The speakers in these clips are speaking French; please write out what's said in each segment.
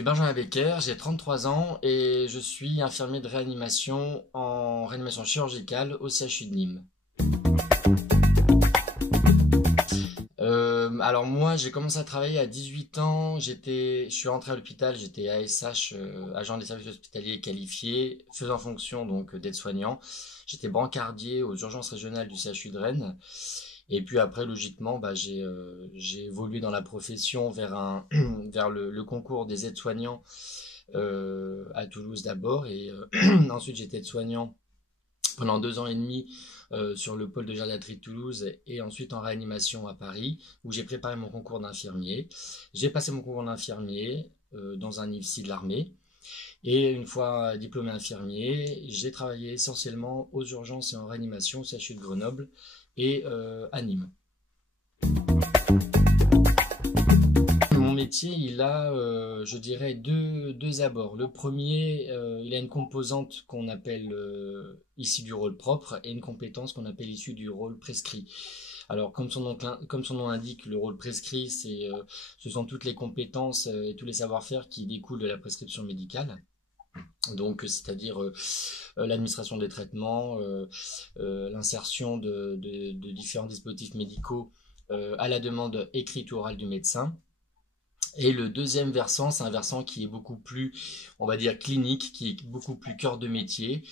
suis Benjamin Becker, j'ai 33 ans et je suis infirmier de réanimation en réanimation chirurgicale au CHU de Nîmes. Alors moi, j'ai commencé à travailler à 18 ans, je suis rentré à l'hôpital, j'étais ASH, agent des services hospitaliers qualifié, faisant fonction donc d'aide-soignant. J'étais brancardier aux urgences régionales du CHU de Rennes. Et puis après, logiquement, j'ai évolué dans la profession vers le concours des aides-soignants à Toulouse d'abord. Et ensuite, j'étais aide-soignant pendant 2 ans et demi sur le pôle de gériatrie de Toulouse et ensuite en réanimation à Paris, où j'ai préparé mon concours d'infirmier. J'ai passé mon concours d'infirmier dans un IFSI de l'armée. Et une fois diplômé infirmier, j'ai travaillé essentiellement aux urgences et en réanimation au CHU de Grenoble et à Nîmes. Mon métier, il a, je dirais, deux abords. Le premier, il a une composante qu'on appelle issue du rôle propre et une compétence qu'on appelle issue du rôle prescrit. Alors, comme son nom l'indique, le rôle prescrit, ce sont toutes les compétences et tous les savoir-faire qui découlent de la prescription médicale. Donc, c'est-à-dire l'administration des traitements, l'insertion de différents dispositifs médicaux à la demande écrite ou orale du médecin. Et le deuxième versant, c'est un versant qui est beaucoup plus, on va dire, clinique, qui est beaucoup plus cœur de métier,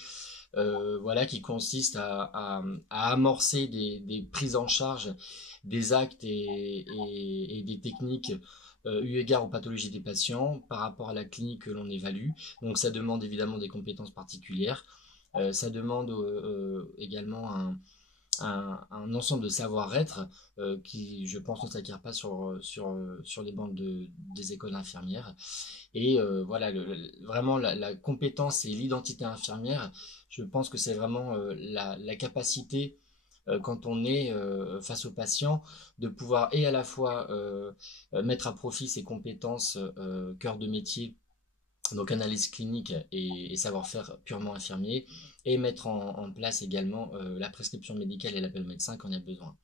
qui consiste à amorcer des prises en charge, des actes et des techniques eu égard aux pathologies des patients par rapport à la clinique que l'on évalue. Donc ça demande évidemment des compétences particulières. Ça demande également un ensemble de savoir-être qui, je pense, ne s'acquiert pas sur les bancs des écoles infirmières. Et vraiment la compétence et l'identité infirmière, je pense que c'est vraiment la capacité quand on est face aux patients, de pouvoir et à la fois mettre à profit ses compétences cœur de métier, donc analyse clinique et savoir-faire purement infirmier, et mettre en place également la prescription médicale et l'appel au médecin quand il y a besoin.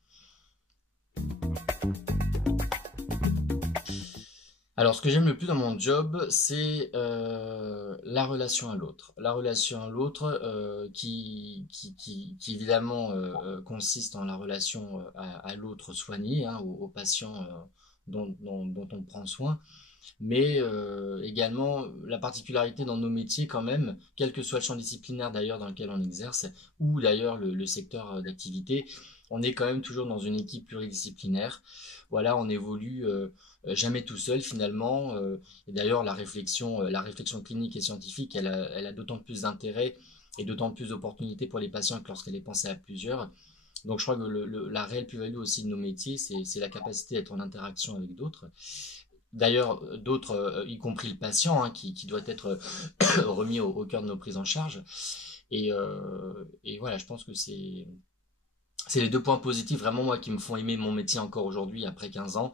Alors, ce que j'aime le plus dans mon job, c'est la relation à l'autre. La relation à l'autre qui évidemment consiste en la relation à l'autre soigné, hein, au patient dont on prend soin, mais également la particularité dans nos métiers quand même, quel que soit le champ disciplinaire d'ailleurs dans lequel on exerce, ou d'ailleurs le secteur d'activité, on est quand même toujours dans une équipe pluridisciplinaire. Voilà, on évolue jamais tout seul finalement. Et d'ailleurs, la réflexion clinique et scientifique, elle a d'autant plus d'intérêt et d'autant plus d'opportunités pour les patients que lorsqu'elle est pensée à plusieurs. Donc je crois que la réelle plus-value aussi de nos métiers, c'est la capacité d'être en interaction avec d'autres. D'ailleurs, d'autres, y compris le patient, hein, qui doit être remis au cœur de nos prises en charge. Et voilà, je pense que c'est les 2 points positifs vraiment moi qui me font aimer mon métier encore aujourd'hui après 15 ans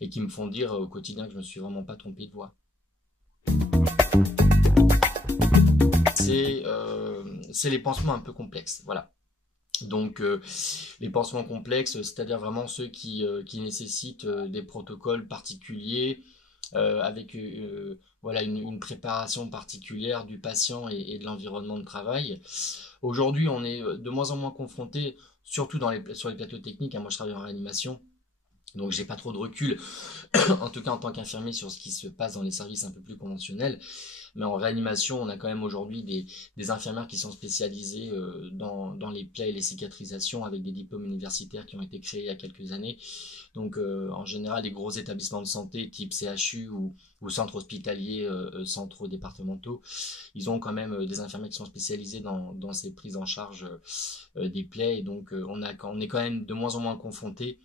et qui me font dire au quotidien que je me suis vraiment pas trompé de voie. C'est les pansements un peu complexes, voilà. Donc les pansements complexes, c'est-à-dire vraiment ceux qui nécessitent des protocoles particuliers avec une préparation particulière du patient et de l'environnement de travail. Aujourd'hui, on est de moins en moins confronté, surtout sur les plateaux techniques, hein. Moi, je travaille en réanimation, donc j'ai pas trop de recul, en tout cas en tant qu'infirmier, sur ce qui se passe dans les services un peu plus conventionnels. Mais en réanimation, on a quand même aujourd'hui des infirmières qui sont spécialisées dans les plaies et les cicatrisations avec des diplômes universitaires qui ont été créés il y a quelques années. Donc en général, les gros établissements de santé type CHU ou centres hospitaliers, centraux départementaux, ils ont quand même des infirmières qui sont spécialisées dans ces prises en charge des plaies. Et donc on est quand même de moins en moins confronté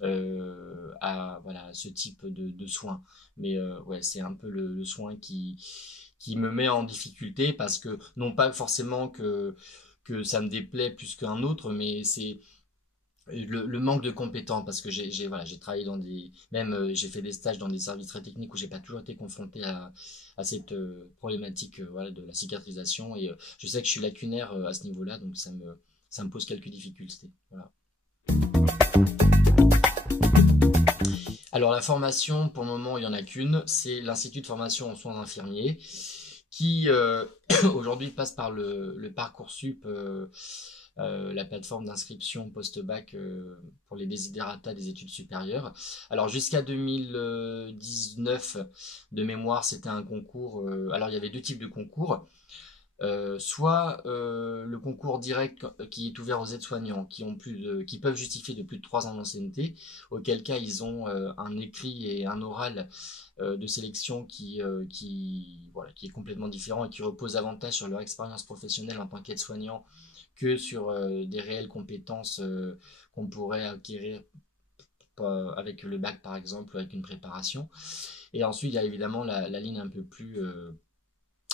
à ce type de soins. Mais c'est un peu le soin qui me met en difficulté, parce que non pas forcément que ça me déplaît plus qu'un autre, mais c'est le manque de compétences, parce que j'ai travaillé j'ai fait des stages dans des services très techniques où j'ai pas toujours été confronté à cette problématique de la cicatrisation, et je sais que je suis lacunaire à ce niveau-là, donc ça me pose quelques difficultés. Voilà. Alors la formation, pour le moment, il n'y en a qu'une, c'est l'Institut de formation en soins infirmiers qui aujourd'hui passe par le Parcoursup, la plateforme d'inscription post-bac pour les désidératas des études supérieures. Alors jusqu'à 2019, de mémoire, c'était un concours. Alors il y avait deux types de concours. Soit le concours direct qui est ouvert aux aides-soignants qui peuvent justifier de plus de 3 ans d'ancienneté, auquel cas ils ont un écrit et un oral de sélection voilà, qui est complètement différent et qui repose davantage sur leur expérience professionnelle en tant qu'aide-soignant que sur des réelles compétences qu'on pourrait acquérir avec le bac par exemple, avec une préparation. Et ensuite il y a évidemment la ligne un peu plus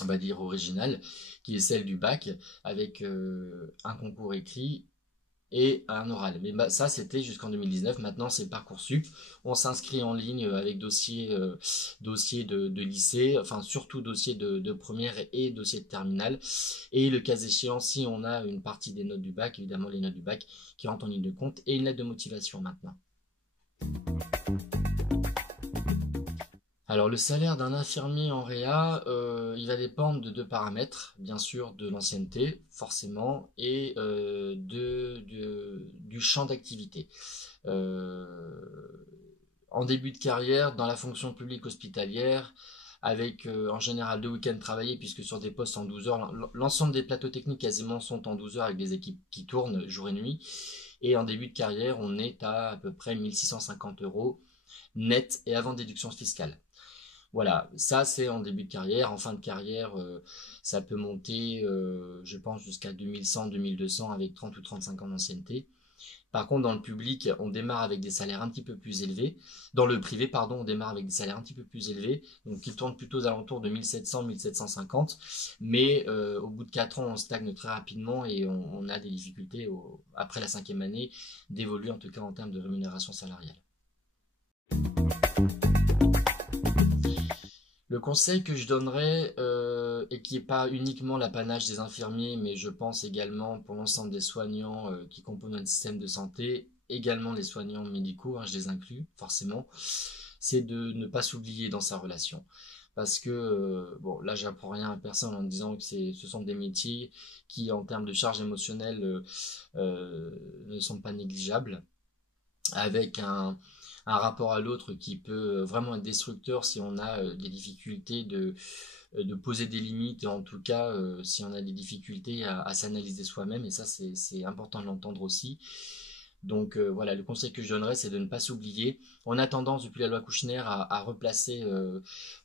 on va dire originale, qui est celle du bac, avec un concours écrit et un oral. Mais ça, c'était jusqu'en 2019. Maintenant, c'est Parcoursup. On s'inscrit en ligne avec dossier de lycée, enfin surtout dossier de première et dossier de terminale. Et le cas échéant, si on a une partie des notes du bac, évidemment les notes du bac qui rentrent en ligne de compte, et une lettre de motivation maintenant. Alors le salaire d'un infirmier en réa, il va dépendre de deux paramètres, bien sûr de l'ancienneté, forcément, et du champ d'activité. Euh, En début de carrière, dans la fonction publique hospitalière, avec en général 2 week-ends travaillés, puisque sur des postes en 12 heures, l'ensemble des plateaux techniques quasiment sont en 12 heures avec des équipes qui tournent jour et nuit. Et en début de carrière, on est à peu près 1650 euros net et avant déduction fiscale. Voilà, ça c'est en début de carrière. En fin de carrière, ça peut monter, je pense, jusqu'à 2100, 2200 avec 30 ou 35 ans d'ancienneté. Par contre, dans le public, on démarre avec des salaires un petit peu plus élevés. Dans le privé, pardon, on démarre avec des salaires un petit peu plus élevés, donc qui tournent plutôt aux alentours de 1700, 1750. Mais au bout de 4 ans, on stagne très rapidement et on a des difficultés, après la 5e année, d'évoluer en tout cas en termes de rémunération salariale. Le conseil que je donnerais, et qui n'est pas uniquement l'apanage des infirmiers, mais je pense également pour l'ensemble des soignants qui composent notre système de santé, également les soignants médicaux, hein, je les inclus forcément, c'est de ne pas s'oublier dans sa relation. Parce que, bon, là j'apprends rien à personne en disant que ce sont des métiers qui, en termes de charge émotionnelle, ne sont pas négligeables, avec un rapport à l'autre qui peut vraiment être destructeur si on a des difficultés de poser des limites et en tout cas si on a des difficultés à s'analyser soi-même et ça c'est important de l'entendre aussi. Donc voilà, le conseil que je donnerais, c'est de ne pas s'oublier. On a tendance, depuis la loi Kouchner, à replacer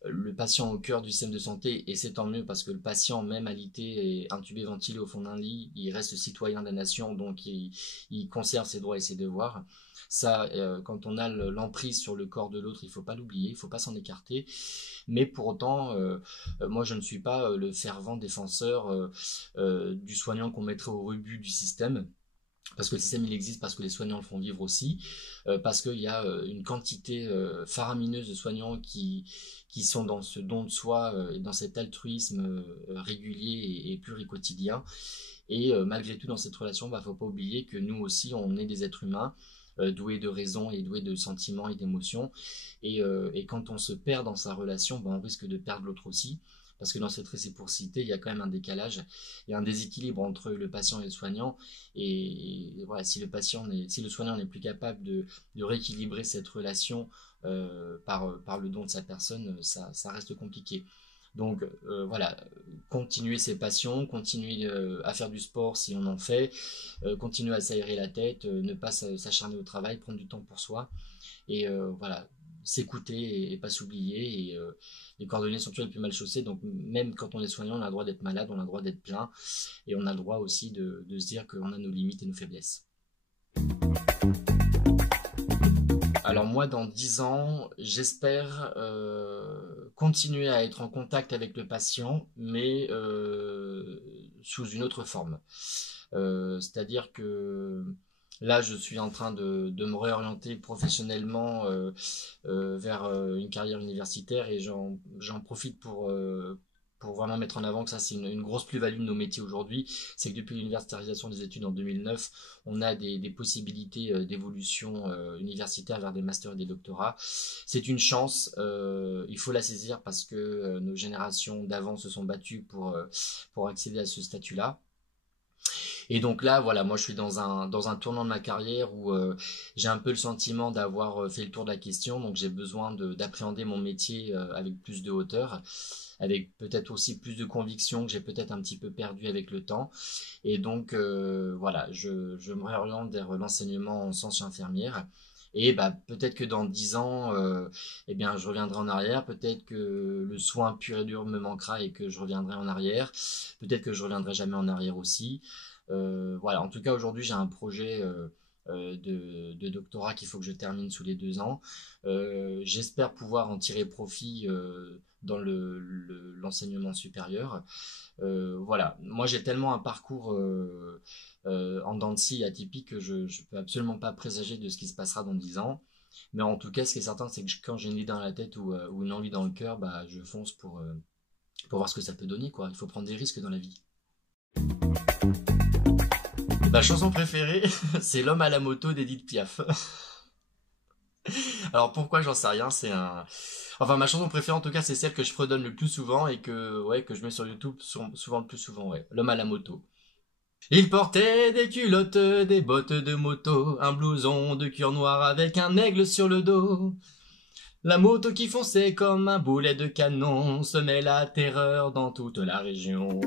le patient au cœur du système de santé, et c'est tant mieux parce que le patient, même alité et intubé, ventilé au fond d'un lit, il reste citoyen de la nation, donc il conserve ses droits et ses devoirs. Ça, quand on a l'emprise sur le corps de l'autre, il ne faut pas l'oublier, il ne faut pas s'en écarter. Mais pour autant, moi je ne suis pas le fervent défenseur du soignant qu'on mettrait au rebut du système. Parce que le système il existe, parce que les soignants le font vivre aussi, parce qu'il y a une quantité faramineuse de soignants qui sont dans ce don de soi et dans cet altruisme régulier et pluricotidien. Et malgré tout dans cette relation, faut pas oublier que nous aussi on est des êtres humains doués de raison et doués de sentiments et d'émotions. Et quand on se perd dans sa relation, on risque de perdre l'autre aussi. Parce que dans cette réciprocité, il y a quand même un décalage, il y a un déséquilibre entre le patient et le soignant. Et voilà, si le soignant n'est plus capable de rééquilibrer cette relation par le don de sa personne, ça reste compliqué. Donc voilà, continuer ses passions, continuer à faire du sport si on en fait, continuer à s'aérer la tête, ne pas s'acharner au travail, prendre du temps pour soi. Et voilà, s'écouter et pas s'oublier. Et les cordonniers sont toujours les plus mal chaussés. Donc même quand on est soignant, on a le droit d'être malade, on a le droit d'être plein. Et on a le droit aussi de se dire qu'on a nos limites et nos faiblesses. Alors moi, dans 10 ans, j'espère continuer à être en contact avec le patient, mais sous une autre forme. C'est-à-dire que là, je suis en train de me réorienter professionnellement vers une carrière universitaire et j'en profite pour vraiment mettre en avant que ça c'est une grosse plus-value de nos métiers aujourd'hui, c'est que depuis l'universitarisation des études en 2009, on a des possibilités d'évolution universitaire vers des masters et des doctorats. C'est une chance, il faut la saisir parce que nos générations d'avant se sont battues pour accéder à ce statut-là. Et donc là, voilà, moi je suis dans un tournant de ma carrière où j'ai un peu le sentiment d'avoir fait le tour de la question, donc j'ai besoin d'appréhender mon métier avec plus de hauteur, avec peut-être aussi plus de conviction que j'ai peut-être un petit peu perdu avec le temps. Et donc voilà, je me réoriente vers l'enseignement en sciences infirmières. Et bah, peut-être que dans 10 ans, eh bien, je reviendrai en arrière. Peut-être que le soin pur et dur me manquera et que je reviendrai en arrière. Peut-être que je reviendrai jamais en arrière aussi. Voilà, en tout cas, aujourd'hui, j'ai un projet de doctorat qu'il faut que je termine sous les 2 ans. J'espère pouvoir en tirer profit dans l'enseignement supérieur. Voilà, moi j'ai tellement un parcours en dents de scie atypique que je ne peux absolument pas présager de ce qui se passera dans 10 ans. Mais en tout cas, ce qui est certain, c'est que quand j'ai une idée dans la tête ou une envie dans le cœur, bah, je fonce pour voir ce que ça peut donner, quoi. Il faut prendre des risques dans la vie. Ma chanson préférée, c'est L'homme à la moto d'Edith Piaf. Alors pourquoi, j'en sais rien, Enfin, ma chanson préférée en tout cas, c'est celle que je fredonne le plus souvent et que je mets sur YouTube souvent le plus souvent, ouais. L'homme à la moto. Il portait des culottes, des bottes de moto, un blouson de cuir noir avec un aigle sur le dos. La moto qui fonçait comme un boulet de canon semait la terreur dans toute la région.